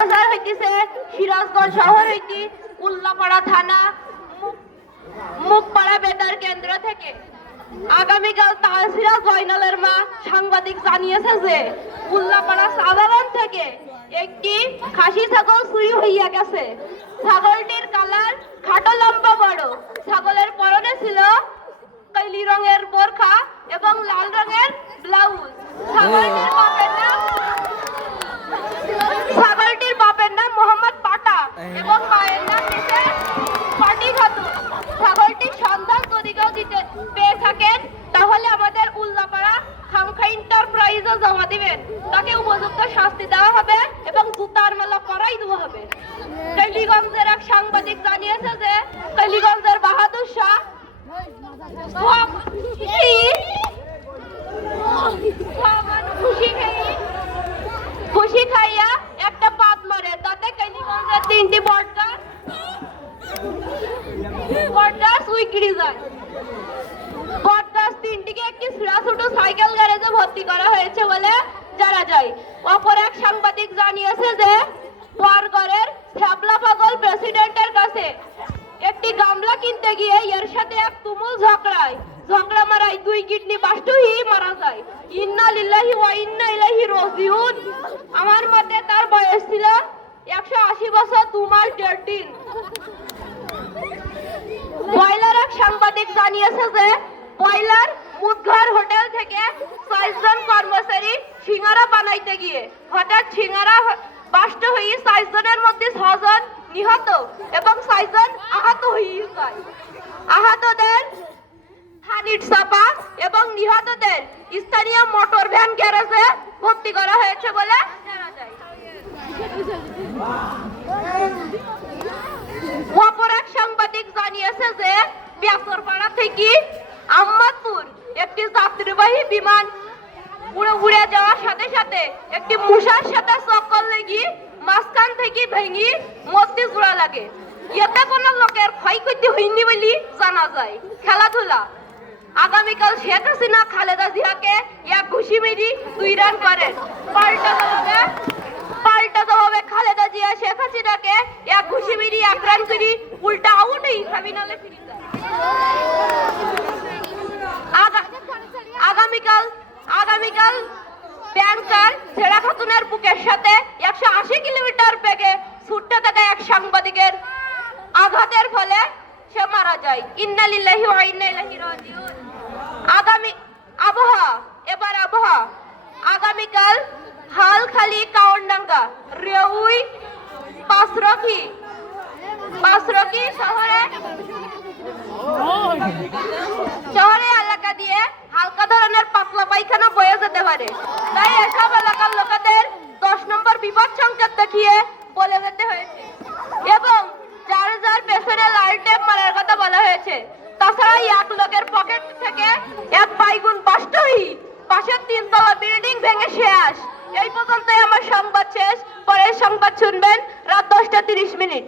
হইতেছে সিরাজগঞ্জ শহর হইতে উল্লাপাড়া থানা মুখপাড়া বেতার কেন্দ্র থেকে আগামীকাল তাহসিরা জয়নালের মা সাংবাদিক জানিয়েছে যে উল্লাপাড়া সাধারণ থেকে একটি খাসি ছাগল চুরি হইয়া গেছে। ছাগলটির কালার খাটো লম্বা বড়। ছাগলের তাকে উপযুক্ত শাস্তি দেওয়া হবে এবং জুতার মেলা করাই দেওয়া হবে। কালীগঞ্জের এক সাংবাদিক জানিয়েছে যে কালীগঞ্জের বাহাদুর শাহ খুশি খাইয়া একটা পাত মারে, তাতে কালীগঞ্জের তিনটি বটগাছ বটগাছ উইকড়ি যায়। বটগাছ তিনটিকে একটি ছোট সাইকেল গ্যারেজে ভর্তি করা হয়েছে বলে জানা যায়। অপর এক সাংবাদিক জানিয়েছে যে ওয়ারগড়ের শ্যাবলা পাগল প্রেসিডেন্টের কাছে একটি গামলা কিনতে গিয়ে এর সাথে এক তুমুল ঝগড়ায়। ঝগড়া মারায় দুই কিডনি বাস্টুহি মারা যায়। ইন্না লিল্লাহি ওয়া ইন্না ইলাইহি রাজিউন। আমার মতে তার বয়স ছিল একশো আশি বছর, দু মাস দেড় দিন। বয়লার এক সাংবাদিক জানিয়েছে যে বয়লার মুদঘর হোটেল থেকে ছয়জন কর্মচারী সিঙ্গারা বানাইতে গিয়ে, হঠাৎ সিঙ্গারা বাষ্ট হয়ে ছয়জনের মধ্যে ছজন নিহত এবং ছয়জন আহত হয়ে যায়। আহতদের হানিট চাপা এবং নিহতদের স্থানীয় মোটর ভ্যান গ্যারেজে ভর্তি করা হয়েছে বলে জানা যায়। অপর সাংবাদিক জানিয়েছে যে ব্যাসরপাড়া থেকে আহমদপুর একটি যাত্রীবাহী বিমান উড়ে উড়ে যাওয়ার সাথে সাথে একটি মশার সাথে চক্কর লেগে মাঝখান থেকে ভেঙে মধ্যে জোড়া লাগে। এতে কোনো লোকের ক্ষয়ক্ষতি হয়নি বলে জানা যায়। খেলাধুলা। আগামীকাল শেখ হাসিনা, খালেদা জিয়াকে এক ঘুষি মেরি দুই রান করেন। পাল্টা জবাবে পাল্টা জবাবে খালেদা জিয়া শেখ হাসিনাকে এক ঘুষি মেরি এক রান করি। উল্টা আউটই ফাইনালে ফিরে যায় আগা- আগামীকাল আগামীকাল ব্যাংকার ছেড়া খাতুনের বুকের সাথে একশো আশি কিলোমিটার বেগে ছুটতে থাকা এক সাংবাদিকের। আঘাতের ফলে সে মারা যায়। ইন্না লিল্লাহি ওয়া রাজিউন। আগামী আবহাওয়া, এবার আবহাওয়া। আগামীকাল হালখালি কাউন্ডাঙ্গা রেউই পাঁচরকি পাঁচরকি শহরে শহরে এলাকা দিয়ে হালকা ধরনের পাতলা পায়খানা বয়ে যেতে পারে। তাই এসব দেখিয়ে বলে যেতে হয়েছে। এবং যার যার পেছনে লাল মারার কথা বলা হয়েছে, তাছাড়া এক লোকের পকেট থেকে এক বাইগুন বাস্টই পাশের তিনতলা বিল্ডিং ভেঙে শেষ এই পর্যন্তই আমার সংবাদ শেষ। পরের সংবাদ শুনবেন রাত দশটা তিরিশ মিনিট।